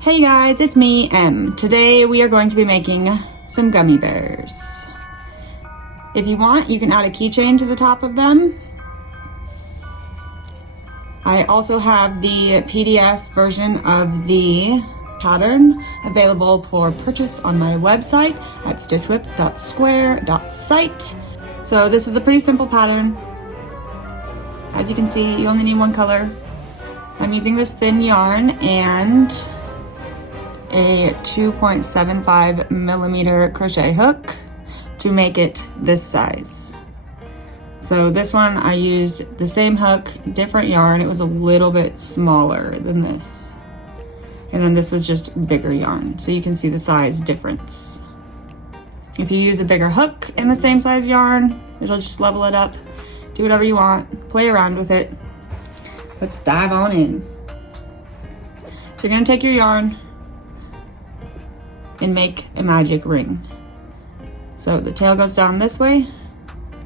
Hey guys, it's me, Em. Today we are going to be making some gummy bears. If you want, you can add a keychain to the top of them. I also have the PDF version of the pattern available for purchase on my website at stitchwhip.square.site. So this is a pretty simple pattern. As you can see, you only need one color. I'm using this thin yarn and a 2.75 millimeter crochet hook to make it this size. So this one I used the same hook, different yarn. It was a little bit smaller than this. And then this was just bigger yarn. So you can see the size difference. If you use a bigger hook and the same size yarn, it'll just level it up. Do whatever you want, play around with it. Let's dive on in. So you're gonna take your yarn and make a magic ring. So the tail goes down this way,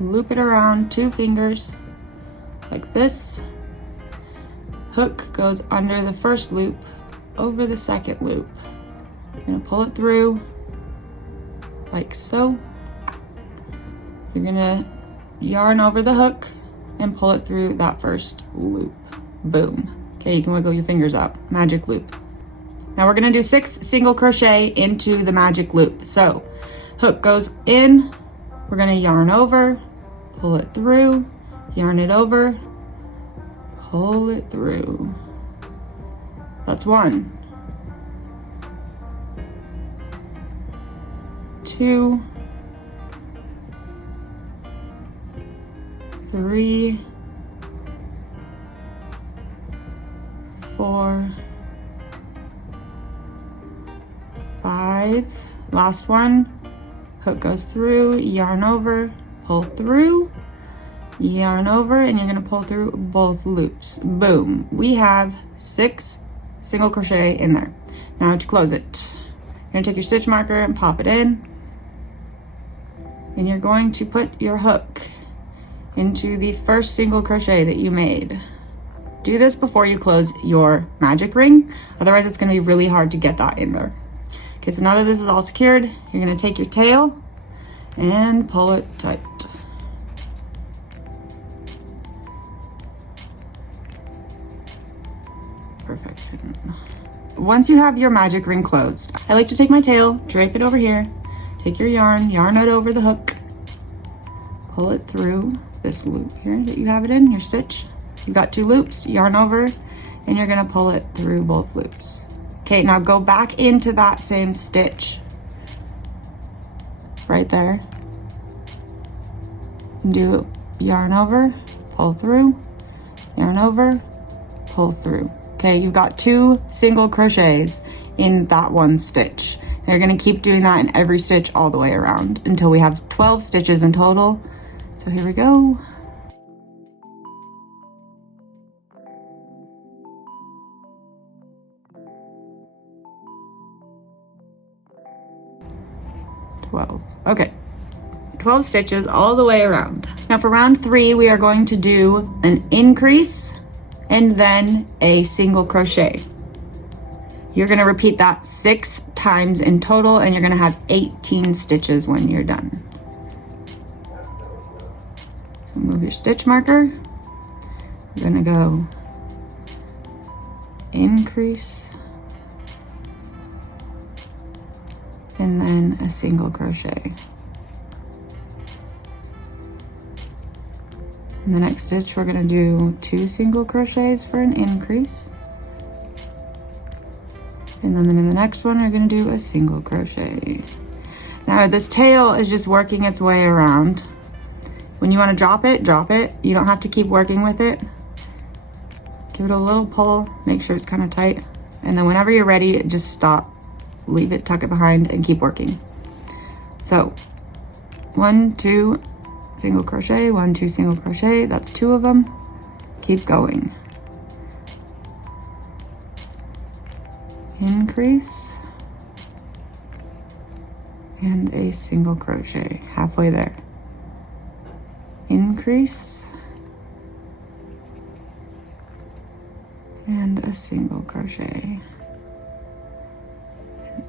loop it around 2 fingers like this. Hook goes under the first loop, over the second loop. You're gonna pull it through like so. You're gonna yarn over the hook and pull it through that first loop. Boom. Okay, you can wiggle your fingers out. Magic loop. Now we're gonna do 6 single crochet into the magic loop. So hook goes in, we're gonna yarn over, pull it through, yarn it over, pull it through. That's 1, 2, 3, 4, 5, last one, hook goes through, yarn over, pull through, yarn over, and you're gonna pull through both loops. Boom, we have 6 single crochet in there. Now to close it, you're gonna take your stitch marker and pop it in, and you're going to put your hook into the first single crochet that you made. Do this before you close your magic ring, otherwise it's gonna be really hard to get that in there. Okay, so now that this is all secured, you're gonna take your tail and pull it tight. Perfect. Once you have your magic ring closed, I like to take my tail, drape it over here, take your yarn, yarn it over the hook, pull it through this loop here that you have it in, your stitch. You've got 2 loops, yarn over, and you're gonna pull it through both loops. Okay, now go back into that same stitch right there and do yarn over, pull through, yarn over, pull through. Okay, you've got 2 single crochets in that one stitch. And you're gonna keep doing that in every stitch all the way around until we have 12 stitches in total. So here we go. Okay, 12 stitches all the way around. Now for round 3, we are going to do an increase and then a single crochet. You're gonna repeat that 6 times in total, and you're gonna have 18 stitches when you're done. So move your stitch marker. You're gonna go increase, and then a single crochet. In the next stitch, we're gonna do 2 single crochets for an increase. And then in the next one, we're gonna do a single crochet. Now this tail is just working its way around. When you wanna drop it, drop it. You don't have to keep working with it. Give it a little pull, make sure it's kind of tight. And then whenever you're ready, just stop. Leave it, tuck it behind, and keep working. So 1, 2, single crochet, 1, 2, single crochet. That's 2 of them. Keep going. Increase and a single crochet halfway there. Increase and a single crochet.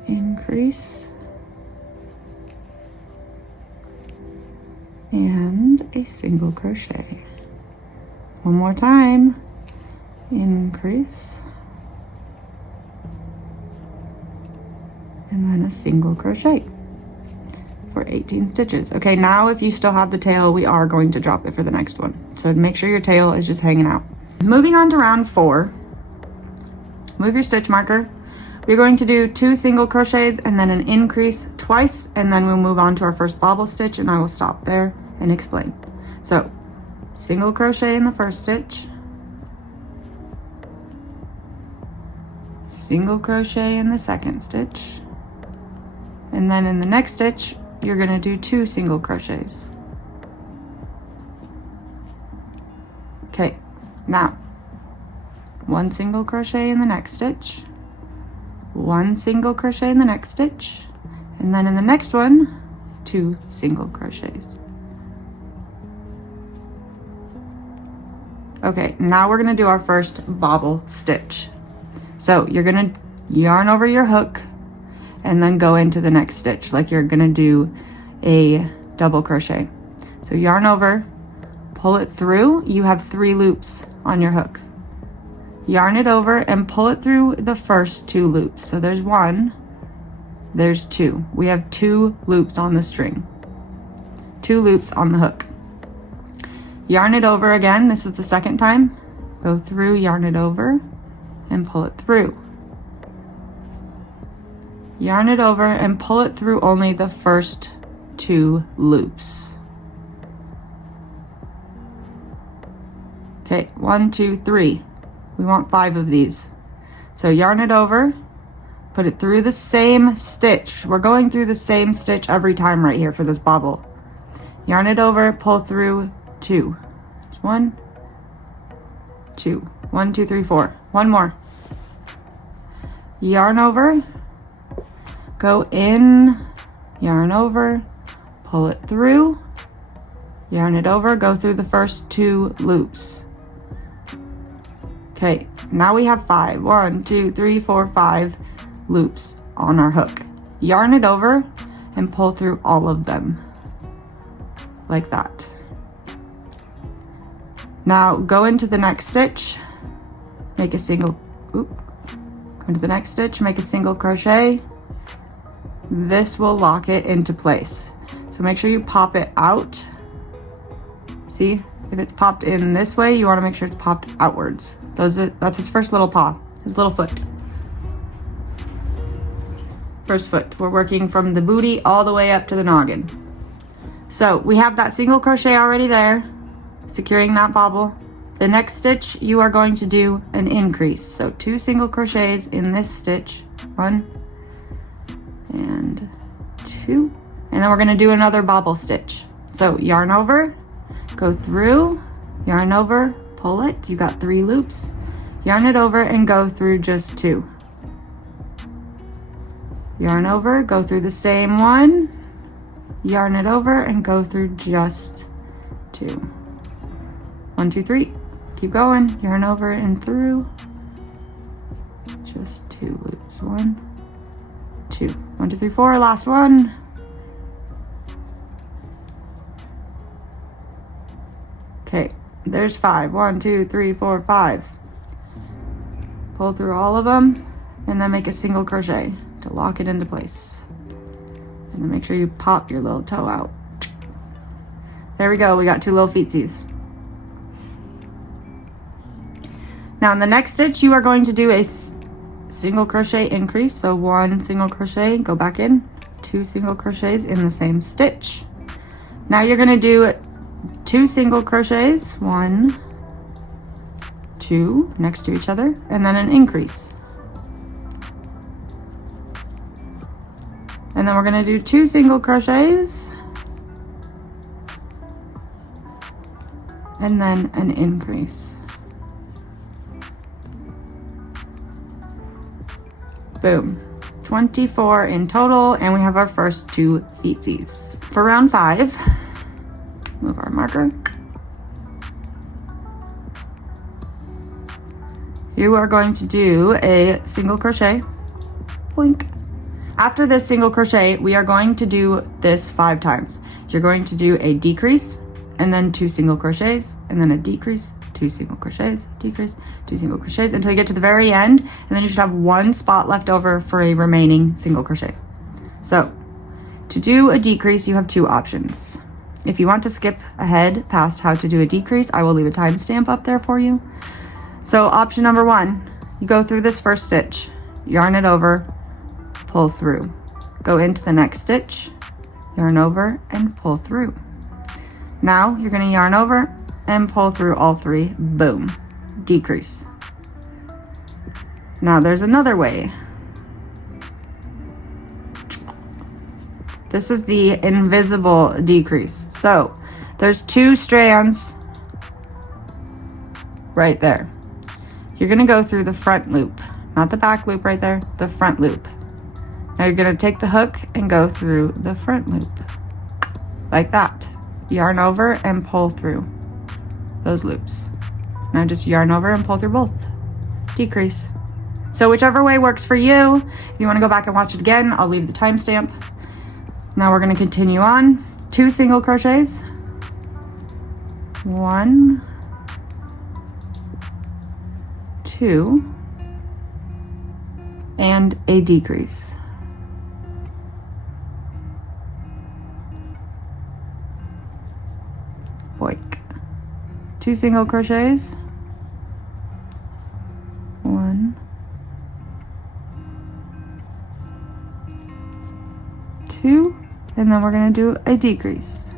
increase, and a single crochet. One more time, increase, and then a single crochet for 18 stitches. Okay, now if you still have the tail, we are going to drop it for the next one. So make sure your tail is just hanging out. Moving on to round 4, move your stitch marker. We're going to do 2 single crochets and then an increase twice, and then we'll move on to our first bobble stitch, and I will stop there and explain. So single crochet in the first stitch, single crochet in the second stitch, and then in the next stitch you're going to do 2 single crochets. Okay, now 1 single crochet in the next stitch, 1 single crochet in the next stitch, and then in the next one 2 single crochets. Okay, now we're going to do our first bobble stitch. So you're going to yarn over your hook and then go into the next stitch like you're going to do a double crochet. So yarn over, pull it through. You have 3 loops on your hook. Yarn it over and pull it through the first 2 loops. So there's 1, there's 2. We have 2 loops on the string, 2 loops on the hook. Yarn it over again. This is the second time. Go through, yarn it over, and pull it through. Yarn it over and pull it through only the first 2 loops. Okay, 1, 2, 3. We want 5 of these. So yarn it over, put it through the same stitch. We're going through the same stitch every time right here for this bobble. Yarn it over, pull through 2. 1, 2. 1, 2, 3, 4. One more. Yarn over, go in, yarn over, pull it through, yarn it over, go through the first 2 loops. Okay, now we have 5. 1, 2, 3, 4, 5 loops on our hook. Yarn it over and pull through all of them like that. Now go into the next stitch, make a single, go into the next stitch, make a single crochet. This will lock it into place. So make sure you pop it out. See, if it's popped in this way, you want to make sure it's popped outwards. That's his first little paw, his little foot. First foot. We're working from the booty all the way up to the noggin. So we have that single crochet already there, securing that bobble. The next stitch, you are going to do an increase. So 2 single crochets in this stitch, 1 and 2, and then we're going to do another bobble stitch. So yarn over, go through, yarn over, pull it. You got 3 loops. Yarn it over and go through just 2. Yarn over, go through the same one, yarn it over and go through just 2. 1, 2, 3. Keep going. Yarn over and through just 2 loops. 1, 2. 1, 2, 3, 4. Last one. Okay, there's 5. 1, 2, 3, 4, 5. Pull through all of them and then make a single crochet to lock it into place. And then make sure you pop your little toe out. There we go. We got 2 little feetsies. Now in the next stitch, you are going to do a single crochet increase. So 1 single crochet, go back in, 2 single crochets in the same stitch. Now you're going to do 2 single crochets, 1, 2 next to each other, and then an increase. And then we're going to do 2 single crochets and then an increase. Boom. 24 in total, and we have our first 2 feetsies. For round 5, move our marker. You are going to do a single crochet, blink, After this single crochet, we are going to do this 5 times. You're going to do a decrease, and then 2 single crochets, and then a decrease, 2 single crochets, decrease, 2 single crochets, until you get to the very end, and then you should have 1 spot left over for a remaining single crochet. So, to do a decrease, you have 2 options. If you want to skip ahead past how to do a decrease, I will leave a timestamp up there for you. So option number 1, you go through this first stitch, yarn it over, pull through. Go into the next stitch, yarn over, and pull through. Now you're gonna yarn over and pull through all 3, boom, decrease. Now there's another way. This is the invisible decrease. So there's 2 strands right there. You're gonna go through the front loop, not the back loop right there, the front loop. Now you're gonna take the hook and go through the front loop, like that. Yarn over and pull through those loops. Now just yarn over and pull through both, decrease. So whichever way works for you. If you wanna go back and watch it again, I'll leave the timestamp. Now we're gonna continue on. 2 single crochets, 1, 2, and a decrease. Boink. 2 single crochets, 1, 2, and then we're going to do a decrease.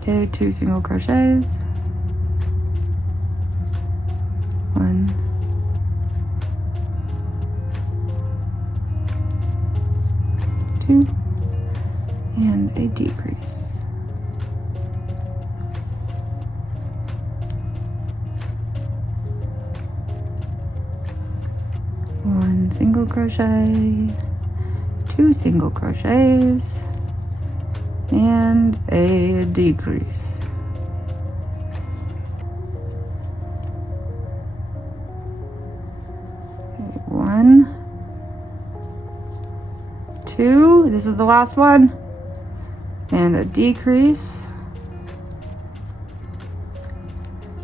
Okay, 2 single crochets, 1, 2, and a decrease. Single crochet, 2 single crochets, and a decrease. Okay, 1, 2, this is the last one, and a decrease.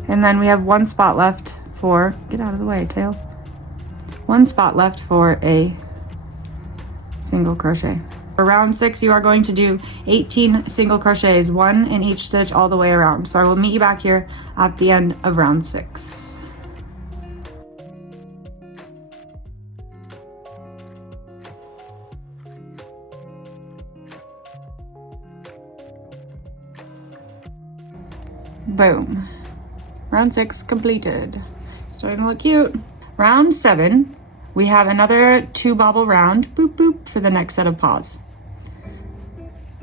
And then we have 1 spot left for, get out of the way, tail. 1 spot left for a single crochet. For round 6, you are going to do 18 single crochets, 1 in each stitch all the way around. So I will meet you back here at the end of round 6. Boom. Round 6 completed. Starting to look cute. Round 7, we have another 2 bobble round, boop boop, for the next set of paws.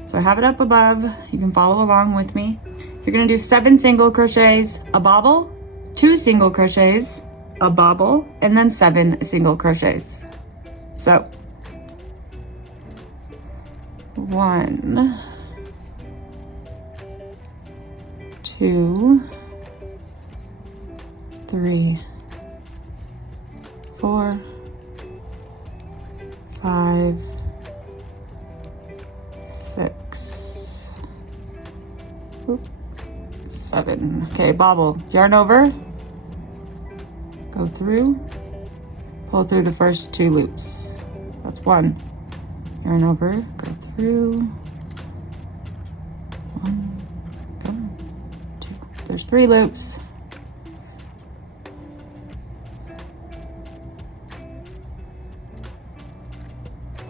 So I have it up above, you can follow along with me. You're gonna do 7 single crochets, a bobble, 2 single crochets, a bobble, and then 7 single crochets. So, 1, 2, 3, 4, 5, 6, 7. Okay, bobble, yarn over, go through, pull through the first 2 loops. That's 1. Yarn over, go through, 1, go, 2. There's 3 loops.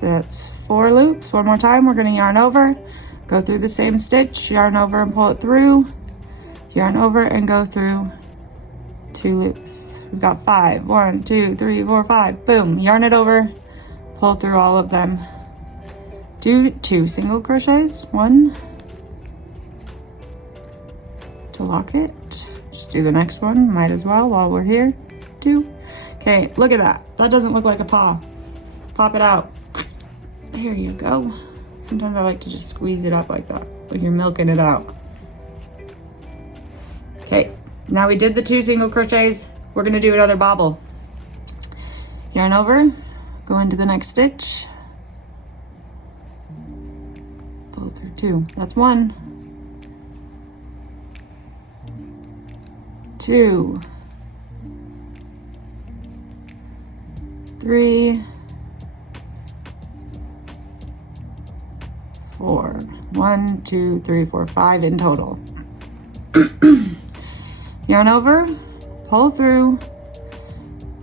That's 4 loops. One more time, we're going to yarn over, go through the same stitch, yarn over and pull it through, yarn over and go through 2 loops. We've got 5. 1, 2, 3, 4, 5. Boom. Yarn it over, pull through all of them. Do 2 single crochets. 1 to lock it. Just do the next one. Might as well while we're here. 2. Okay, look at that. That doesn't look like a paw. Pop it out. Here you go. Sometimes I like to just squeeze it up like that, like you're milking it out. Okay, Now we did the 2 single crochets. We're gonna do another bobble. Yarn over, go into the next stitch. Pull through 2, that's 1, 2, 3, 4. 1, 2, 3, 4, 5 in total. Yarn over, pull through,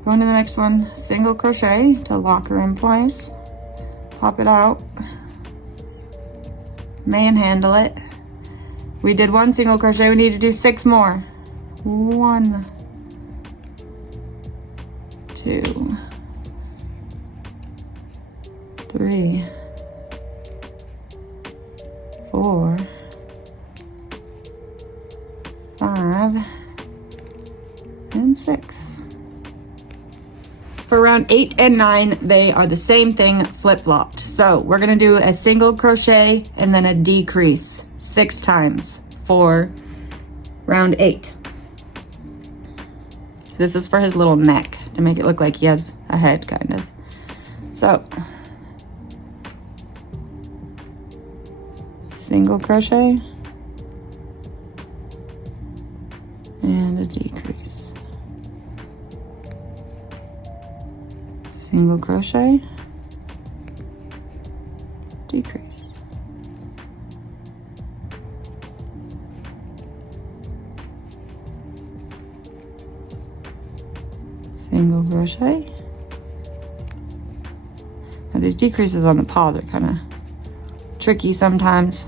go into the next one, single crochet to lock her in place, pop it out, manhandle it. We did 1 single crochet, we need to do 6 more. 1, 2, 3, 4, 5, and 6. For round 8 and 9, they are the same thing, flip-flopped. So we're gonna do a single crochet and then a decrease 6 times for round 8. This is for his little neck to make it look like he has a head, kind of. So, single crochet and a decrease, single crochet, decrease, single crochet. Now these decreases on the paws are kind of tricky sometimes.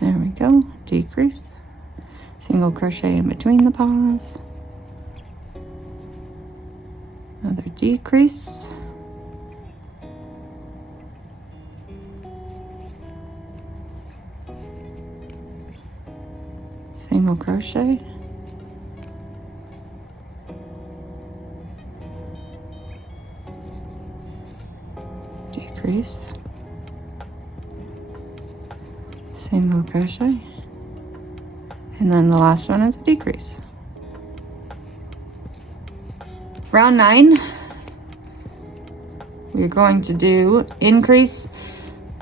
There we go, decrease, single crochet in between the paws, another decrease, single crochet, decrease, single crochet, and then the last one is a decrease. Round 9, we're going to do increase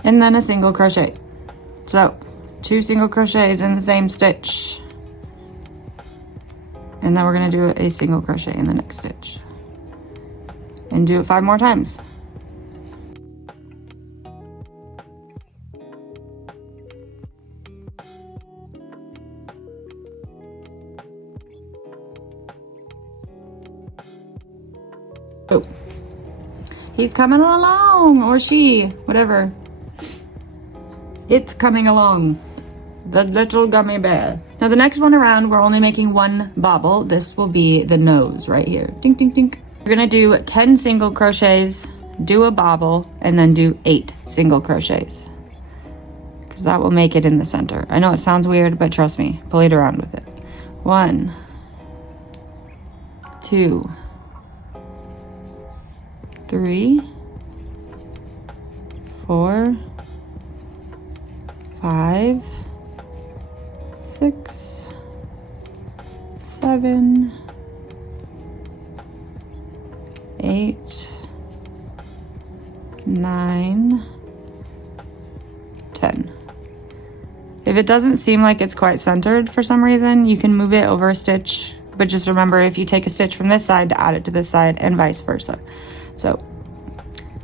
and then a single crochet. So 2 single crochets in the same stitch, and then we're going to do a single crochet in the next stitch and do it 5 more times. Oh, he's coming along, or she, whatever. It's coming along, the little gummy bear. Now the next one around, we're only making 1 bobble. This will be the nose right here. Ding, ding, ding. We're gonna do 10 single crochets, do a bobble, and then do 8 single crochets, because that will make it in the center. I know it sounds weird, but trust me, play it around with it. 1, 2, 3, 4, 5, 6, 7, 8, 9, 10. If it doesn't seem like it's quite centered for some reason, you can move it over a stitch, but just remember, if you take a stitch from this side to add it to this side and vice versa. So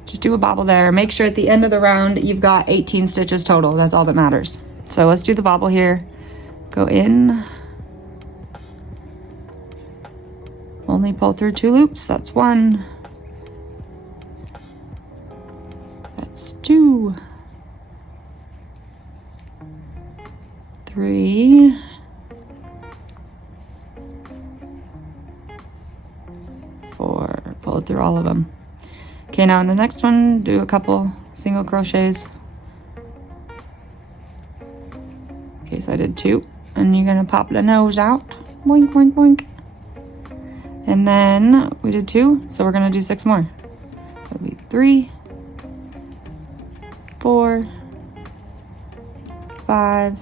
just do a bobble there. Make sure at the end of the round you've got 18 stitches total. That's all that matters. So let's do the bobble here. Go in, only pull through 2 loops. That's 1, that's 2, 3, 4, pull through all of them. Okay, now in the next one, do a couple single crochets. Okay, so I did 2, and you're gonna pop the nose out, boink, boink, boink. And then we did 2, so we're gonna do 6 more. That'll be 3, 4, 5,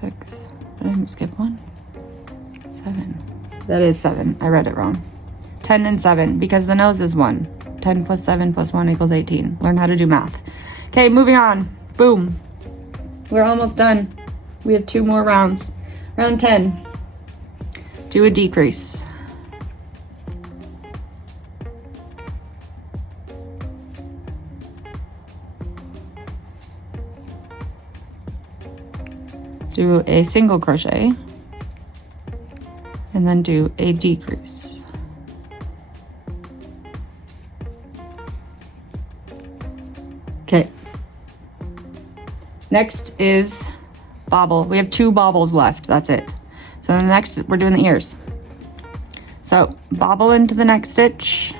6, I didn't skip one, 7. That is 7, I read it wrong. 10 and 7, because the nose is 1. 10 plus 7 plus 1 equals 18. Learn how to do math. Okay, moving on. Boom. We're almost done. We have 2 more rounds. Round 10. Do a decrease. Do a single crochet, and then do a decrease. Okay. Next is bobble. We have 2 bobbles left, that's it. So the next, we're doing the ears. So bobble into the next stitch.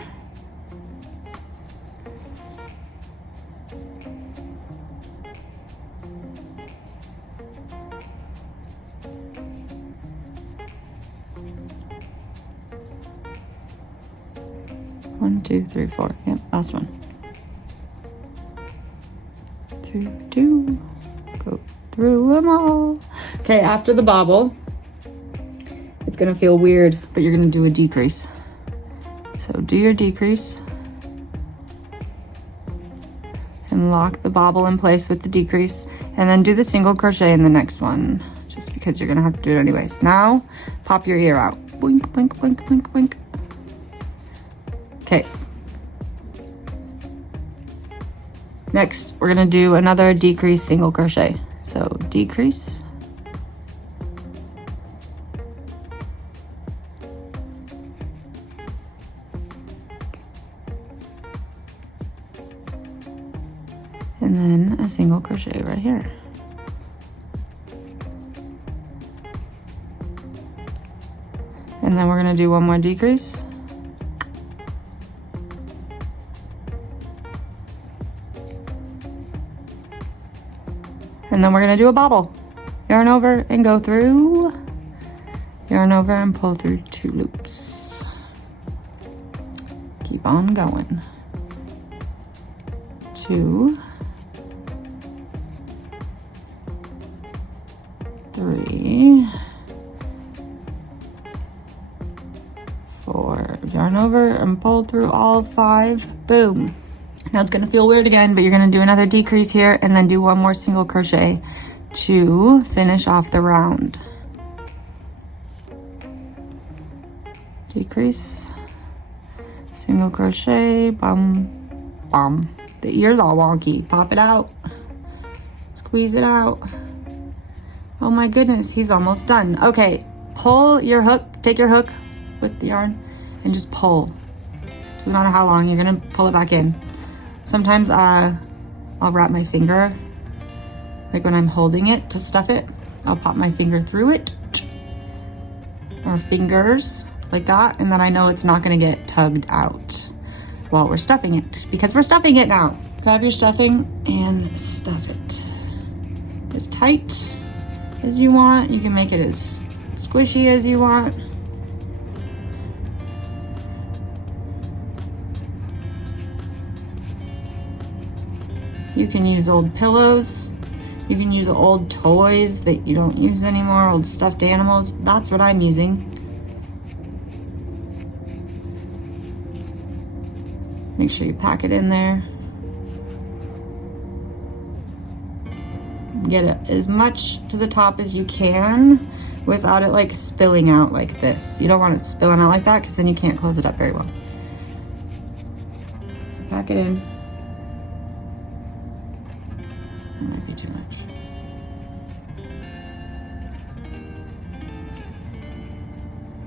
One, 2, 3, 4. Yep, last one. 3, 2. Go through them all. Okay, after the bobble, it's gonna feel weird, but you're gonna do a decrease. So do your decrease and lock the bobble in place with the decrease, and then do the single crochet in the next one, just because you're gonna have to do it anyways. Now, pop your ear out. Blink, blink, blink, blink, blink. Okay. Next, we're gonna do another decrease single crochet. So decrease. And then a single crochet right here. And then we're gonna do one more decrease. And then we're gonna do a bobble. Yarn over and go through. Yarn over and pull through 2 loops. Keep on going. 2, 3, 4. Yarn over and pull through all 5. Boom. Now it's gonna feel weird again, but you're gonna do another decrease here and then do one more single crochet to finish off the round. Decrease, single crochet, bum, bum. The ear's all wonky. Pop it out, squeeze it out. Oh my goodness, he's almost done. Okay, pull your hook, take your hook with the yarn and just pull. Doesn't matter how long, you're gonna pull it back in. Sometimes I'll wrap my finger, like when I'm holding it to stuff it, I'll pop my finger through it, or fingers, like that, and then I know it's not gonna get tugged out while we're stuffing it, because we're stuffing it now. Grab your stuffing and stuff it. As tight as you want. You can make it as squishy as you want. You can use old pillows. You can use old toys that you don't use anymore, old stuffed animals. That's what I'm using. Make sure you pack it in there. Get it as much to the top as you can without it like spilling out like this. You don't want it spilling out like that because then you can't close it up very well. So pack it in. That might be too much.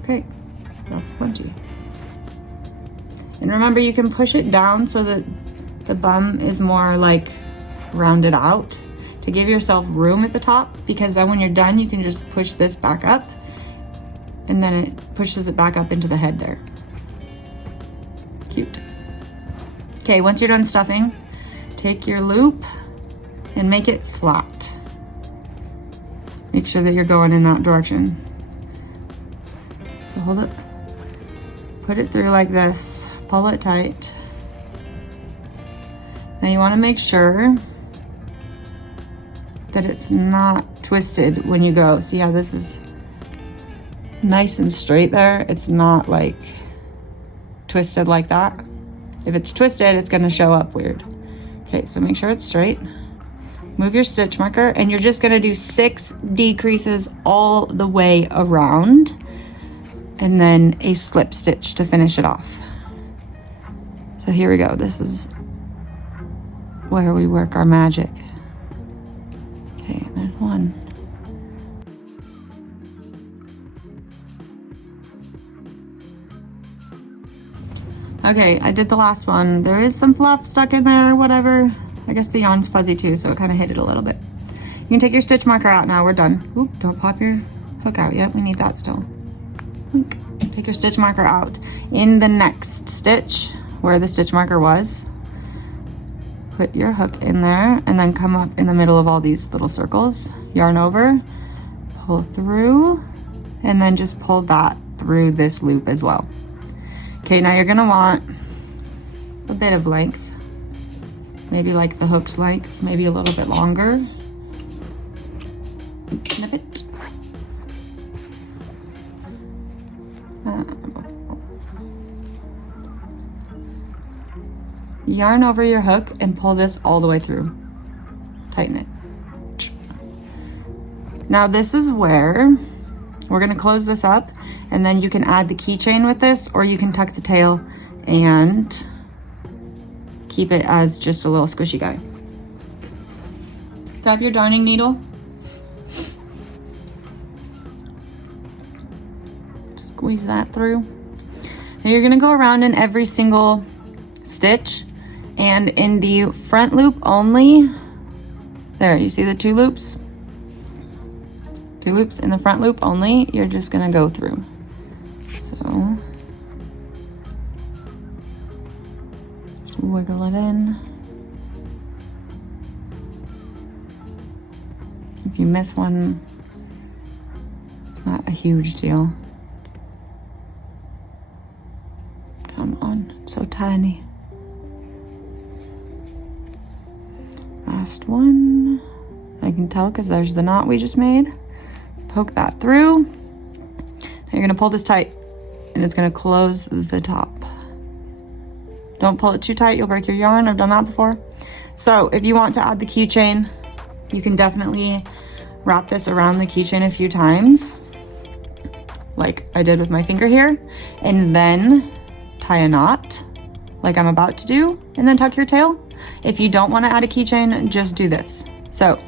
Okay, that's plenty. And remember, you can push it down so that the bum is more like rounded out to give yourself room at the top, because then when you're done, you can just push this back up and then it pushes it back up into the head there. Cute. Okay, once you're done stuffing, take your loop and make it flat. Make sure that you're going in that direction. So hold it, put it through like this, pull it tight, Now you want to make sure that it's not twisted when you go. See how this is nice and straight there? It's not like twisted like that. If it's twisted, it's going to show up weird. Okay, so make sure it's straight. Move your stitch marker, and you're just going to do 6 decreases all the way around, and then a slip stitch to finish it off. So here we go. This is where we work our magic. Okay, there's one. Okay, I did the last one. There is some fluff stuck in there, whatever. I guess the yarn's fuzzy too, so it kind of hit it a little bit. You can take your stitch marker out now, we're done. Oop, don't pop your hook out yet, we need that still. Take your stitch marker out. In the next stitch, where the stitch marker was, put your hook in there and then come up in the middle of all these little circles. Yarn over, pull through, and then just pull that through this loop as well. Okay, now you're gonna want a bit of length, maybe like the hook's length, maybe a little bit longer. Snip it. Yarn over your hook and pull this all the way through. Tighten it. Now this is where we're gonna close this up, and then you can add the keychain with this, or you can tuck the tail and keep it as just a little squishy guy. Grab your darning needle. Squeeze that through. Now you're gonna go around in every single stitch, and in the front loop only, there, you see the 2 loops? 2 loops in the front loop only, you're just gonna go through. So, just wiggle it in. If you miss one, it's not a huge deal. Come on, it's so tiny. Last one. I can tell because there's the knot we just made. Poke that through. Now you're gonna pull this tight, and it's gonna close the top. Don't pull it too tight, you'll break your yarn. I've done that before. So if you want to add the keychain, you can definitely wrap this around the keychain a few times, like I did with my finger here, and then tie a knot like I'm about to do, and then tuck your tail. If you don't want to add a keychain, just do this. So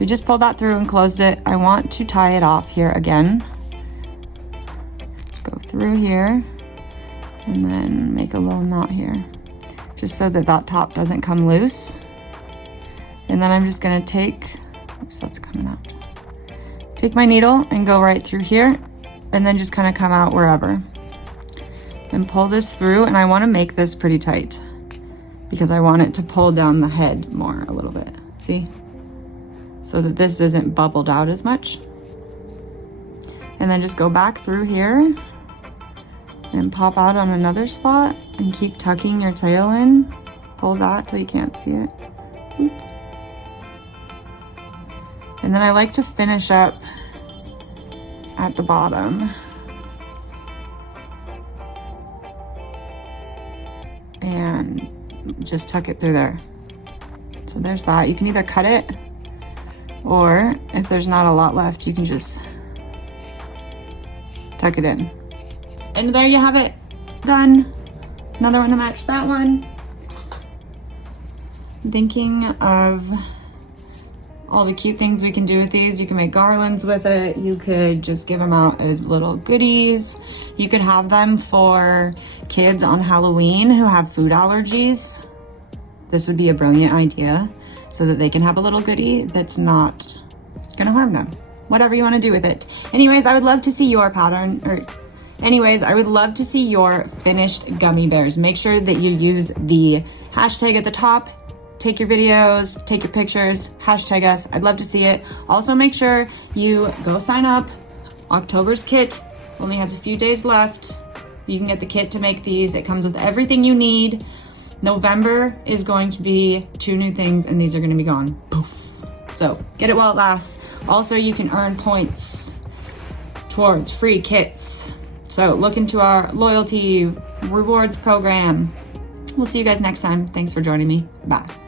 we just pulled that through and closed it. I want to tie it off here again. Go through here and then make a little knot here, just so that that top doesn't come loose. And then I'm just gonna take, oops, that's coming out. Take my needle and go right through here, and then just kind of come out wherever. And pull this through, and I want to make this pretty tight because I want it to pull down the head more a little bit, see? So that this isn't bubbled out as much. And then just go back through here and pop out on another spot and keep tucking your tail in. Pull that till you can't see it. Oop. And then I like to finish up at the bottom. And just tuck it through there. So there's that. You can either cut it, or if there's not a lot left, you can just tuck it in. And there you have it, done. Another one to match that one. I'm thinking of all the cute things we can do with these. You can make garlands with it. You could just give them out as little goodies. You could have them for kids on Halloween who have food allergies. This would be a brilliant idea, so that they can have a little goodie that's not gonna harm them. Whatever you wanna do with it. Anyways, I would love to see your pattern, I would love to see your finished gummy bears. Make sure that you use the hashtag at the top. Take your videos, take your pictures, hashtag us. I'd love to see it. Also make sure you go sign up. October's kit only has a few days left. You can get the kit to make these. It comes with everything you need. November is going to be 2 new things, and these are going to be gone. Poof. So get it while it lasts. Also, you can earn points towards free kits. So look into our loyalty rewards program. We'll see you guys next time. Thanks for joining me. Bye.